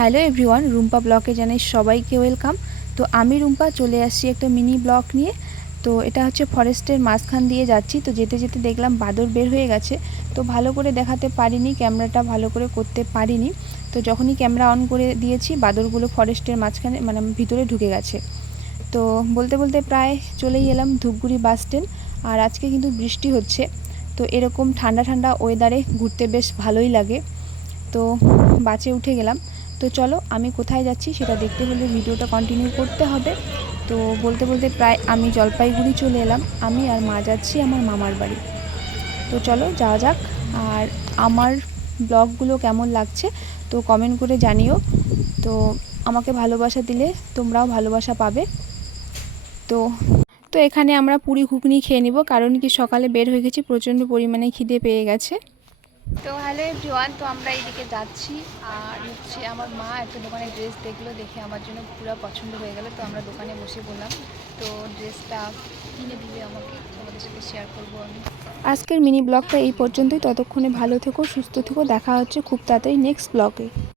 Hello everyone, Rumpa ব্লগে জানাই সবাইকে ওয়েলকাম। তো আমি রুম্পা চলে আসছি একটা মিনি ব্লগ নিয়ে। তো এটা হচ্ছে ফরেস্টের মাঝখান দিয়ে যাচ্ছি। তো যেতে যেতে দেখলাম বাদর বের হয়ে গেছে। তো ভালো করে দেখাতে পারিনি, ক্যামেরাটা ভালো করে করতে পারিনি। তো যখনই ক্যামেরা অন করে দিয়েছি বাদরগুলো ফরেস্টের মাঝখানে মানে ভিতরে ঢুকে গেছে। তো বলতে বলতে প্রায় চলেই এলাম ধূপগুড়ি বাস স্ট্যান্ড। আর আজকে কিন্তু বৃষ্টি হচ্ছে। তো এরকম ঠান্ডা ঠান্ডা ওয়েদারে ঘুরতে বেশ ভালোই লাগে। তো বাসে উঠে গেলাম। তো চলো আমি কোথায় যাচ্ছি সেটা দেখতে হলে ভিডিওটা কন্টিনিউ করতে হবে। তো বলতে বলতে প্রায় আমি জলপাইগুড়ি চলে এলাম। আমি আর মা যাচ্ছি আমার মামার বাড়ি। তো চলো যাওয়া যাক। আর আমার ব্লগগুলো কেমন লাগছে তো কমেন্ট করে জানিও। তো আমাকে ভালোবাসা দিলে তোমরাও ভালোবাসা পাবে। তো তো এখানে আমরা পুরি ঘুগনি খেয়ে নিব, কারণ কি সকালে বের হয়ে গেছি, প্রচণ্ড পরিমাণে খিদে পেয়ে গেছে। তো হ্যালো এভরিওয়ান, তো আমরা এইদিকে যাচ্ছি। আর হচ্ছে আমার মা একটা দোকানে ড্রেস দেখলো, দেখে আমার জন্য পুরো পছন্দ হয়ে গেল। তো আমরা দোকানে বসে বললাম, তো ড্রেসটা কিনে দিবে আমাকে, তোমাদের সাথে শেয়ার করবো আমি। আজকের মিনি ব্লগটা এই পর্যন্তই। ততক্ষণে ভালো থেকো, সুস্থ থেকো। দেখা হচ্ছে খুব তাড়াতাড়ি নেক্সট ব্লগে।